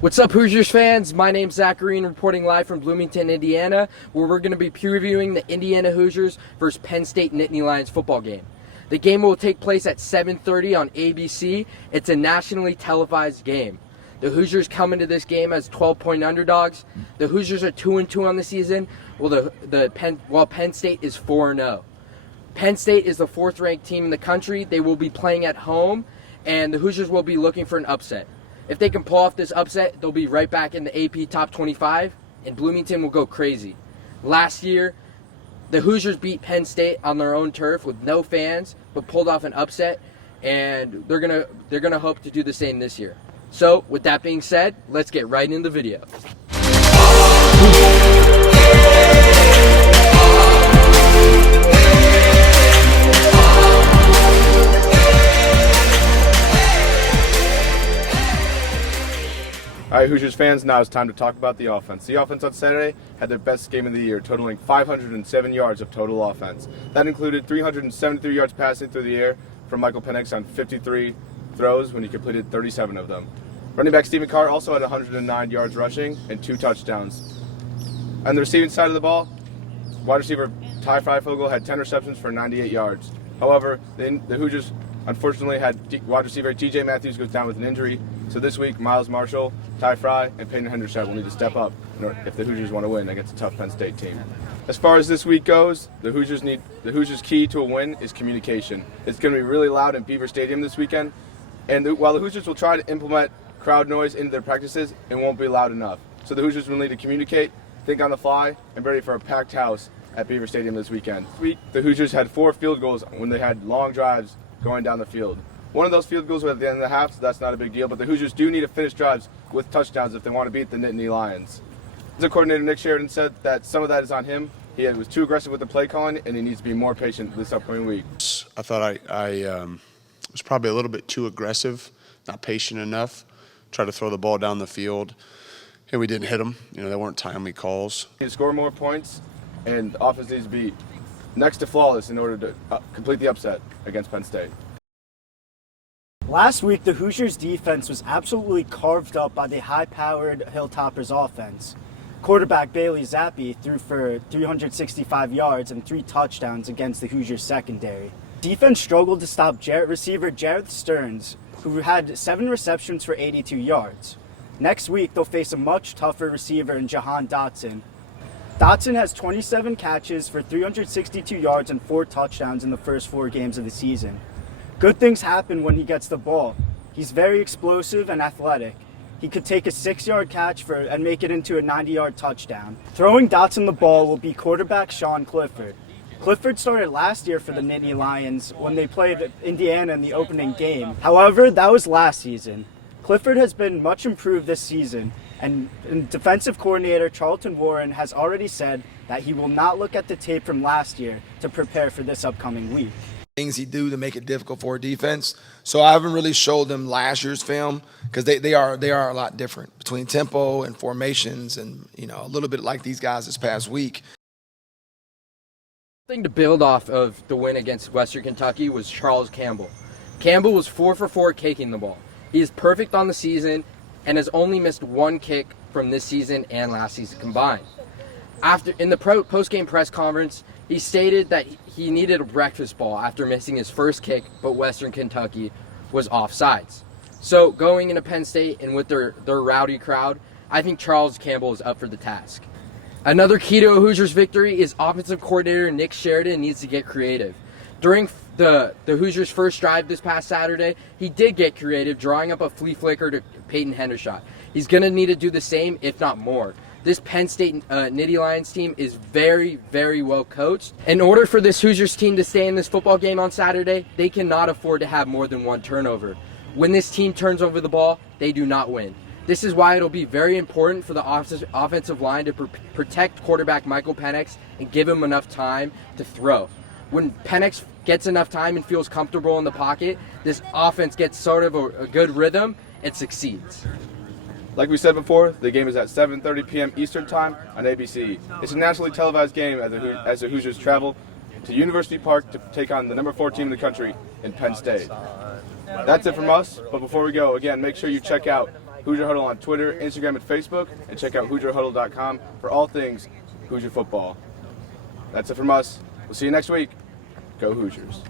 What's up, Hoosiers fans? My name's Zach Greene, reporting live from Bloomington, Indiana, where we're going to be previewing the Indiana Hoosiers versus Penn State Nittany Lions football game. The game will take place at 7:30 on ABC. It's a nationally televised game. The Hoosiers come into this game as 12-point underdogs. The Hoosiers are 2-2 on the season, while Penn State is 4-0. Penn State is the fourth-ranked team in the country. They will be playing at home, and the Hoosiers will be looking for an upset. If they can pull off this upset, they'll be right back in the AP Top 25, and Bloomington will go crazy. Last year, the Hoosiers beat Penn State on their own turf with no fans, but pulled off an upset, and they're gonna hope to do the same this year. So, with that being said, let's get right into the video. All right, Hoosiers fans, now it's time to talk about the offense. The offense on Saturday had their best game of the year, totaling 507 yards of total offense. That included 373 yards passing through the air from Michael Penix on 53 throws when he completed 37 of them. Running back Stephen Carr also had 109 yards rushing and 2 touchdowns. On the receiving side of the ball, wide receiver Ty Freifogel had 10 receptions for 98 yards. However, the Hoosiers unfortunately had wide receiver TJ Matthews goes down with an injury. So this week, Miles Marshall, Ty Fry, and Peyton Hendershot will need to step up if the Hoosiers want to win against a tough Penn State team. As far as this week goes, the Hoosiers' key to a win is communication. It's going to be really loud in Beaver Stadium this weekend, and while the Hoosiers will try to implement crowd noise into their practices, it won't be loud enough. So the Hoosiers will need to communicate, think on the fly, and be ready for a packed house at Beaver Stadium this weekend. This week, the Hoosiers had 4 field goals when they had long drives going down the field. One of those field goals was at the end of the half, so that's not a big deal, but the Hoosiers do need to finish drives with touchdowns if they want to beat the Nittany Lions. The coordinator Nick Sheridan said that some of that is on him. He was too aggressive with the play calling, and he needs to be more patient this upcoming week. I thought I was probably a little bit too aggressive, not patient enough, tried to throw the ball down the field, and we didn't hit them. They weren't timely calls. He needs to score more points, and the offense needs to be next to flawless in order to complete the upset against Penn State. Last week, the Hoosiers' defense was absolutely carved up by the high-powered Hilltoppers offense. Quarterback Bailey Zappi threw for 365 yards and 3 touchdowns against the Hoosiers' secondary. Defense struggled to stop receiver Jarrett Stearns, who had 7 receptions for 82 yards. Next week, they'll face a much tougher receiver in Jahan Dotson. Dotson has 27 catches for 362 yards and 4 touchdowns in the first 4 games of the season. Good things happen when he gets the ball. He's very explosive and athletic. He could take a 6-yard catch and make it into a 90-yard touchdown. Throwing Dotson the ball will be quarterback Sean Clifford. Clifford started last year for the Nittany Lions when they played Indiana in the opening game. However, that was last season. Clifford has been much improved this season, and defensive coordinator Charlton Warren has already said that he will not look at the tape from last year to prepare for this upcoming week. Things he do to make it difficult for a defense. So I haven't really showed them last year's film because they are a lot different between tempo and formations and a little bit like these guys this past week. Thing to build off of the win against Western Kentucky was Charles Campbell. Campbell was 4 for 4 kicking the ball. He is perfect on the season and has only missed 1 kick from this season and last season combined. In the post-game press conference, he stated that he needed a breakfast ball after missing his first kick, but Western Kentucky was offsides. So going into Penn State and with their rowdy crowd, I think Charles Campbell is up for the task. Another key to a Hoosiers victory is offensive coordinator Nick Sheridan needs to get creative. During the Hoosiers' first drive this past Saturday, he did get creative, drawing up a flea flicker to Peyton Hendershot. He's going to need to do the same, if not more. This Penn State Nittany Lions team is very, very well coached. In order for this Hoosiers team to stay in this football game on Saturday, they cannot afford to have more than 1 turnover. When this team turns over the ball, they do not win. This is why it'll be very important for the offensive line to protect quarterback Michael Penix and give him enough time to throw. When Penix gets enough time and feels comfortable in the pocket, this offense gets sort of a good rhythm and succeeds. Like we said before, the game is at 7:30 p.m. Eastern Time on ABC. It's a nationally televised game as the Hoosiers travel to University Park to take on the number 4 team in the country in Penn State. That's it from us, but before we go, again, make sure you check out Hoosier Huddle on Twitter, Instagram, and Facebook, and check out HoosierHuddle.com for all things Hoosier football. That's it from us. We'll see you next week. Go Hoosiers.